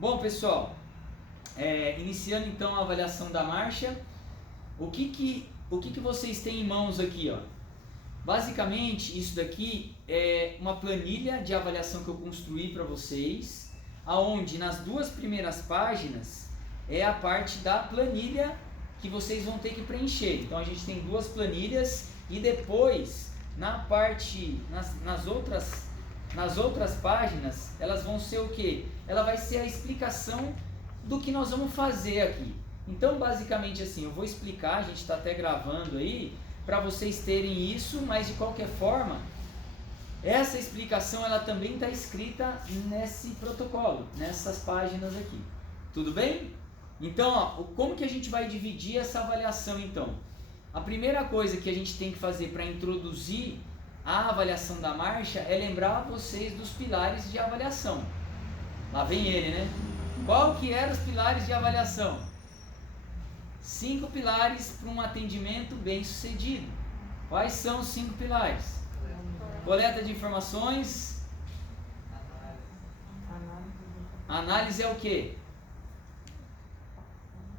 Bom, pessoal, iniciando então a avaliação da marcha, o que vocês têm em mãos aqui, ó? Basicamente, isso daqui é uma planilha de avaliação que eu construí para vocês, aonde nas duas primeiras páginas é a parte da planilha que vocês vão ter que preencher. Então a gente tem duas planilhas e depois nas outras páginas elas vão ser o que? Ela vai ser a explicação do que nós vamos fazer aqui. Então basicamente assim, eu vou explicar, a gente está até gravando aí, para vocês terem isso, mas de qualquer forma, essa explicação ela também está escrita nesse protocolo, nessas páginas aqui. Tudo bem? Então, ó, como que a gente vai dividir essa avaliação então? A primeira coisa que a gente tem que fazer para introduzir a avaliação da marcha é lembrar vocês dos pilares de avaliação. Lá vem ele, né? Qual que eram os pilares de avaliação? 5 pilares para um atendimento bem sucedido. Quais são os 5 pilares? Coleta de informações. Análise é o quê?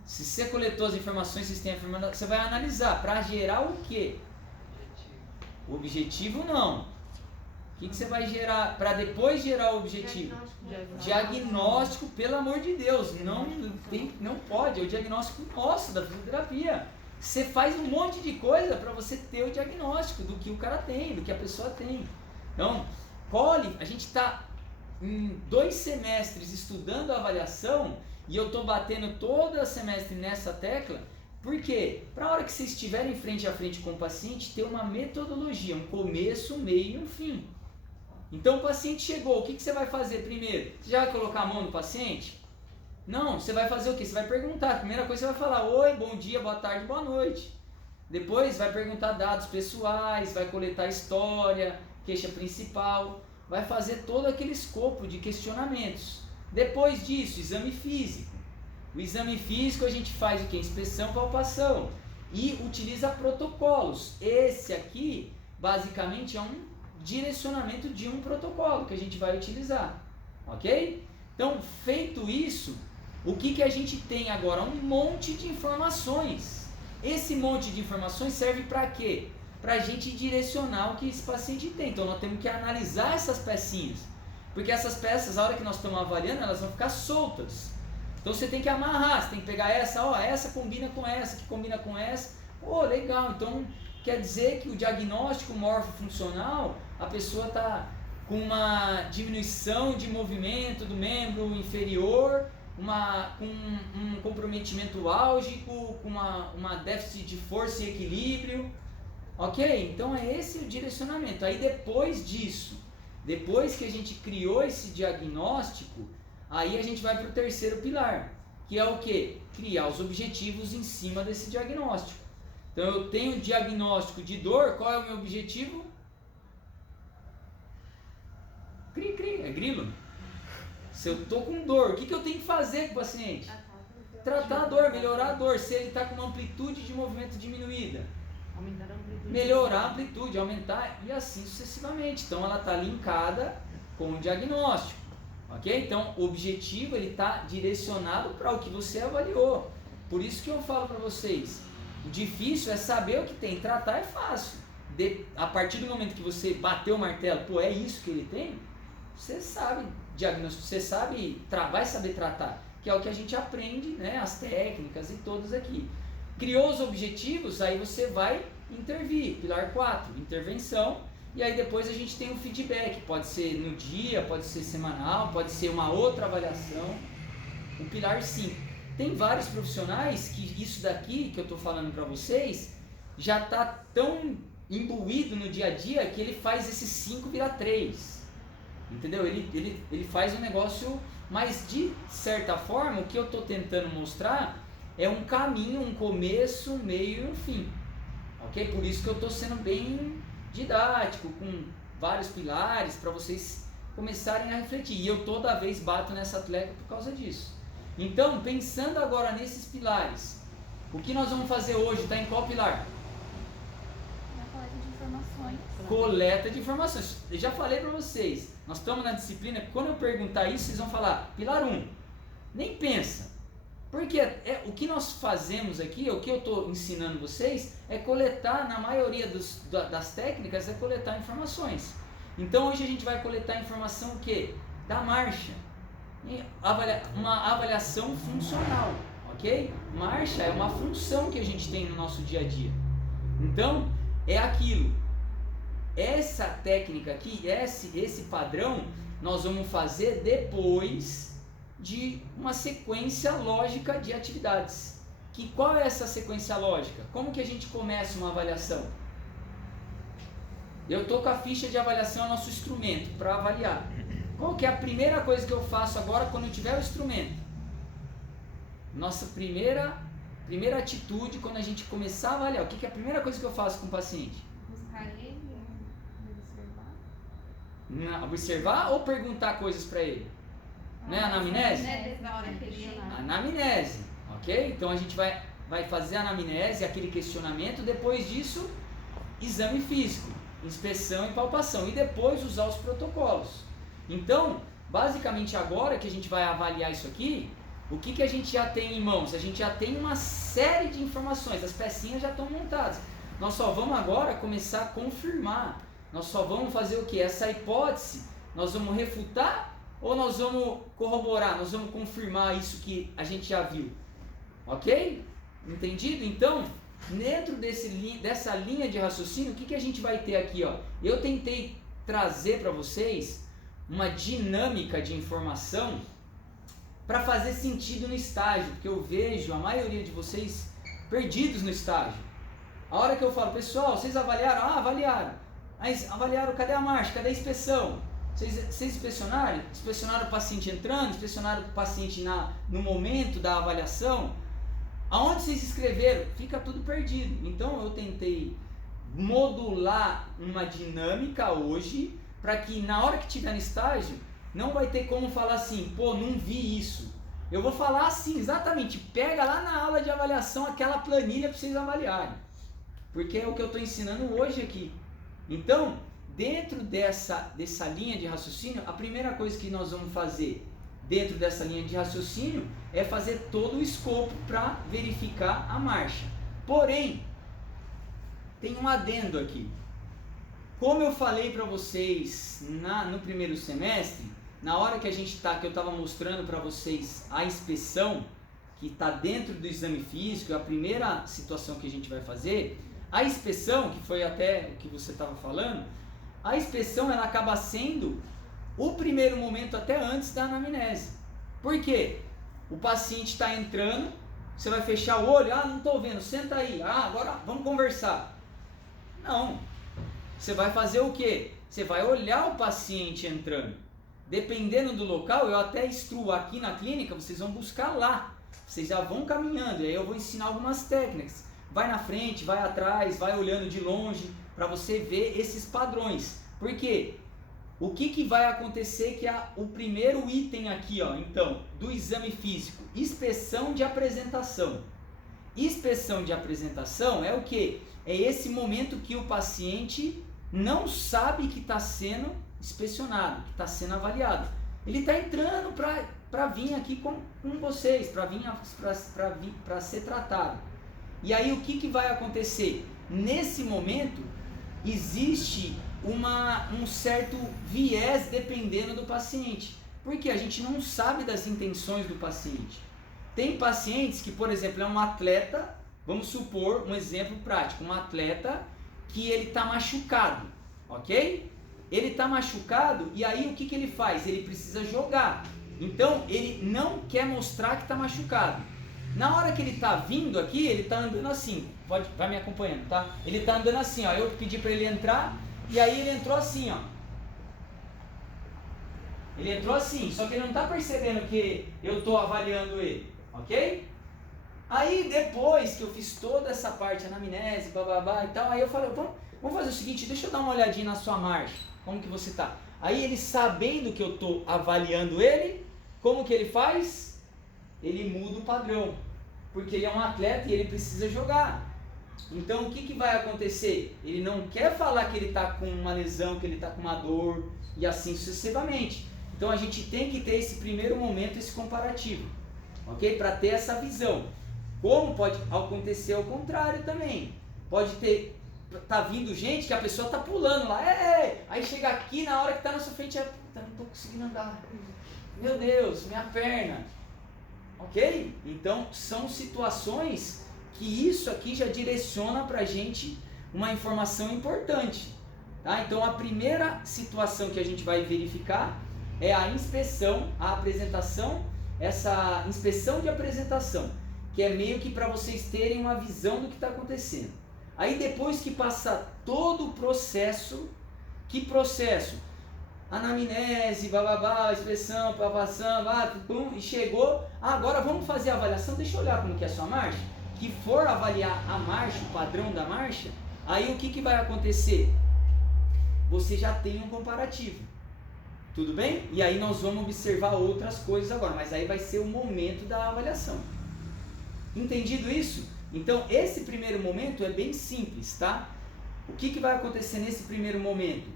Se você coletou as informações, você vai analisar para gerar o quê? O objetivo não. O que você vai gerar para depois gerar o objetivo? Diagnóstico, pelo amor de Deus, não pode, é o diagnóstico nosso da fisioterapia. Você faz um monte de coisa para você ter o diagnóstico do que o cara tem, do que a pessoa tem. Então, a gente está em 2 semestres estudando a avaliação e eu estou batendo todo semestre nessa tecla. Por quê? Para a hora que vocês estiverem frente a frente com o paciente, ter uma metodologia, um começo, um meio e um fim. Então o paciente chegou, o que você vai fazer primeiro? Você já vai colocar a mão no paciente? Não, você vai fazer o quê? Você vai perguntar. A primeira coisa você vai falar, oi, bom dia, boa tarde, boa noite. Depois vai perguntar dados pessoais, vai coletar história, queixa principal, vai fazer todo aquele escopo de questionamentos. Depois disso, exame físico. O exame físico a gente faz o quê? Inspeção, palpação e utiliza protocolos. Esse aqui, basicamente, é um direcionamento de um protocolo que a gente vai utilizar, ok? Então, feito isso, o que a gente tem agora? Um monte de informações. Esse monte de informações serve para quê? Para a gente direcionar o que esse paciente tem. Então, nós temos que analisar essas pecinhas, porque essas peças, a hora que nós estamos avaliando, elas vão ficar soltas. Então, você tem que amarrar, você tem que pegar essa, ó, essa combina com essa, que combina com essa. Pô, legal, então quer dizer que o diagnóstico morfofuncional, a pessoa está com uma diminuição de movimento do membro inferior, com um comprometimento álgico, com uma déficit de força e equilíbrio. Ok? Então é esse o direcionamento. Aí depois disso, depois que a gente criou esse diagnóstico, aí a gente vai para o terceiro pilar, que é o quê? Criar os objetivos em cima desse diagnóstico. Então eu tenho diagnóstico de dor, qual é o meu objetivo? É grilo. Se eu estou com dor, o que eu tenho que fazer com o paciente? Tratar a dor, melhorar a dor. Se ele está com uma amplitude de movimento diminuída, melhorar a amplitude, aumentar e assim sucessivamente. Então ela está linkada com o diagnóstico. Ok? Então o objetivo está direcionado para o que você avaliou. Por isso que eu falo para vocês, o difícil é saber o que tem. Tratar é fácil. A partir do momento que você bateu o martelo, pô, é isso que ele tem, você sabe diagnóstico, você vai saber tratar, que é o que a gente aprende, né, as técnicas e todas aqui. Criou os objetivos, aí você vai intervir. Pilar 4, intervenção, e aí depois a gente tem o feedback, pode ser no dia, pode ser semanal, pode ser uma outra avaliação. O pilar 5. Tem vários profissionais que isso daqui que eu estou falando para vocês já está tão imbuído no dia a dia que ele faz esses 5 virar 3. Entendeu? Ele faz um negócio, mas de certa forma o que eu estou tentando mostrar é um caminho, um começo, um meio e um fim. Ok? Por isso que eu estou sendo bem didático, com vários pilares para vocês começarem a refletir. E eu toda vez bato nessa tecla por causa disso. Então, pensando agora nesses pilares, o que nós vamos fazer hoje? Está em qual pilar? Na coleta de informações. Coleta de informações. Eu já falei para vocês, nós estamos na disciplina, quando eu perguntar isso, vocês vão falar, pilar 1, Nem pensa. Porque o que nós fazemos aqui, o que eu estou ensinando vocês, é coletar, na maioria das técnicas, é coletar informações. Então hoje a gente vai coletar informação o quê? Da marcha. Uma avaliação funcional, ok? Marcha é uma função que a gente tem no nosso dia a dia. Então, é aquilo. Essa técnica aqui, esse padrão, nós vamos fazer depois de uma sequência lógica de atividades. Qual é essa sequência lógica? Como que a gente começa uma avaliação? Eu estou com a ficha de avaliação, é o nosso instrumento para avaliar. Qual que é a primeira coisa que eu faço agora quando eu tiver o instrumento? Nossa primeira atitude quando a gente começar a avaliar. O que é a primeira coisa que eu faço com o paciente? Buscar ele, observar. Observar ou perguntar coisas para ele? Não é anamnese? Anamnese, ok? Então a gente vai fazer a anamnese, aquele questionamento, depois disso, exame físico, inspeção e palpação, e depois usar os protocolos. Então, basicamente agora que a gente vai avaliar isso aqui, o que a gente já tem em mãos? A gente já tem uma série de informações, as pecinhas já estão montadas. Nós só vamos agora começar a confirmar, nós só vamos fazer o que? Essa hipótese, nós vamos refutar ou nós vamos corroborar, nós vamos confirmar isso que a gente já viu, ok? Entendido? Então, dentro dessa linha de raciocínio, o que a gente vai ter aqui? Ó? Eu tentei trazer para vocês uma dinâmica de informação para fazer sentido no estágio, porque eu vejo a maioria de vocês perdidos no estágio. A hora que eu falo, pessoal, vocês avaliaram? Ah, avaliaram. Mas avaliaram, cadê a marcha? Cadê a inspeção? Vocês inspecionaram? Inspecionaram o paciente entrando? Inspecionaram o paciente no momento da avaliação? Aonde vocês escreveram? Fica tudo perdido. Então eu tentei modular uma dinâmica hoje para que na hora que estiver no estágio não vai ter como falar assim, pô, não vi isso. Eu vou falar assim, exatamente, pega lá na aula de avaliação aquela planilha para vocês avaliarem. Porque é o que eu estou ensinando hoje aqui. Então, dentro dessa linha de raciocínio, a primeira coisa que nós vamos fazer dentro dessa linha de raciocínio é fazer todo o escopo para verificar a marcha. Porém, tem um adendo aqui. Como eu falei para vocês no primeiro semestre, na hora que eu estava mostrando para vocês a inspeção, que está dentro do exame físico, é a primeira situação que a gente vai fazer, a inspeção, que foi até o que você estava falando, a inspeção ela acaba sendo o primeiro momento até antes da anamnese. Por quê? O paciente está entrando, você vai fechar o olho, não estou vendo, senta aí, agora vamos conversar. Não, você vai fazer o quê? Você vai olhar o paciente entrando. Dependendo do local, eu até instruo aqui na clínica, vocês vão buscar lá. Vocês já vão caminhando, e aí eu vou ensinar algumas técnicas. Vai na frente, vai atrás, vai olhando de longe, para você ver esses padrões. Por quê? O que vai acontecer que é o primeiro item aqui, ó, então, do exame físico? Inspeção de apresentação. Inspeção de apresentação é o quê? É esse momento que o paciente não sabe que está sendo inspecionado, que está sendo avaliado. Ele está entrando para vir aqui com vocês, para ser tratado. E aí o que vai acontecer? Nesse momento, existe um certo viés dependendo do paciente. Porque a gente não sabe das intenções do paciente. Tem pacientes que, por exemplo, é um atleta, vamos supor um exemplo prático, um atleta que ele está machucado, ok? Ele está machucado e aí o que ele faz? Ele precisa jogar. Então ele não quer mostrar que está machucado. Na hora que ele está vindo aqui, ele está andando assim. Vai me acompanhando, tá? Ele está andando assim, ó. Eu pedi para ele entrar e aí ele entrou assim, ó. Ele entrou assim, só que ele não está percebendo que eu estou avaliando ele, ok? Aí depois que eu fiz toda essa parte, anamnese, bababá e tal, aí eu falei, vamos fazer o seguinte, deixa eu dar uma olhadinha na sua marcha, como que você tá? Aí ele sabendo que eu estou avaliando ele, como que ele faz? Ele muda o padrão, porque ele é um atleta e ele precisa jogar. Então o que vai acontecer? Ele não quer falar que ele está com uma lesão, que ele está com uma dor e assim sucessivamente. Então a gente tem que ter esse primeiro momento, esse comparativo. ok? Para ter essa visão. Como pode acontecer ao contrário também. Pode ter, tá vindo gente que a pessoa tá pulando lá, aí chega aqui na hora que tá na sua frente, não tô conseguindo andar. Meu Deus, minha perna. Ok? Então são situações que isso aqui já direciona pra gente uma informação importante. Tá? Então a primeira situação que a gente vai verificar é a inspeção, a apresentação, essa inspeção de apresentação, que é meio que para vocês terem uma visão do que está acontecendo. Aí depois que passar todo o processo, que processo? Anamnese, bababá, inspeção, papação, e chegou, agora vamos fazer a avaliação, deixa eu olhar como que é a sua marcha, que for avaliar a marcha, o padrão da marcha, aí o que vai acontecer? Você já tem um comparativo, tudo bem? E aí nós vamos observar outras coisas agora, mas aí vai ser o momento da avaliação. Entendido isso? Então esse primeiro momento é bem simples, tá? O que vai acontecer nesse primeiro momento?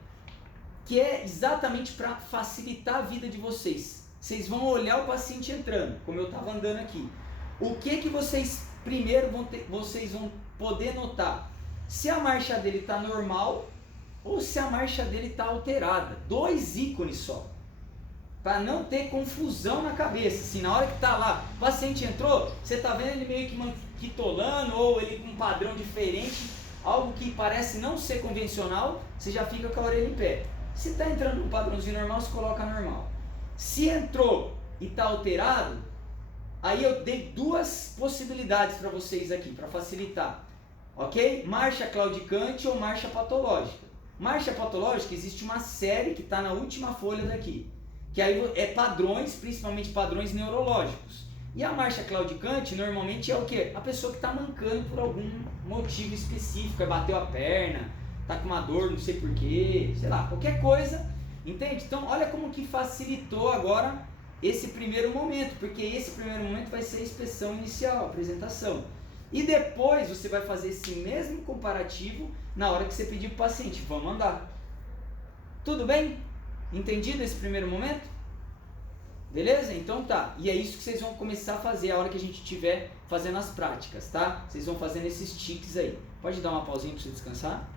Que é exatamente para facilitar a vida de vocês. Vocês vão olhar o paciente entrando, como eu estava andando aqui. O que vocês primeiro vocês vão poder notar? Se a marcha dele está normal ou se a marcha dele está alterada. 2 ícones só. Para não ter confusão na cabeça. Se na hora que está lá, o paciente entrou, você está vendo ele meio que manquitolando ou ele com um padrão diferente, algo que parece não ser convencional, você já fica com a orelha em pé. Se está entrando no padrãozinho normal, você coloca normal. Se entrou e está alterado, aí eu dei 2 possibilidades para vocês aqui, para facilitar. Ok? Marcha claudicante ou marcha patológica. Marcha patológica, existe uma série que está na última folha daqui, que aí é padrões, principalmente padrões neurológicos. E a marcha claudicante normalmente é o quê? A pessoa que está mancando por algum motivo específico, bateu a perna, está com uma dor, não sei porquê, sei lá, qualquer coisa, entende? Então olha como que facilitou agora esse primeiro momento, porque esse primeiro momento vai ser a inspeção inicial, a apresentação. E depois você vai fazer esse mesmo comparativo na hora que você pedir para o paciente, vamos andar. Tudo bem? Entendido esse primeiro momento? Beleza? Então tá. E é isso que vocês vão começar a fazer a hora que a gente estiver fazendo as práticas, tá? Vocês vão fazendo esses tiques aí. Pode dar uma pausinha para você descansar?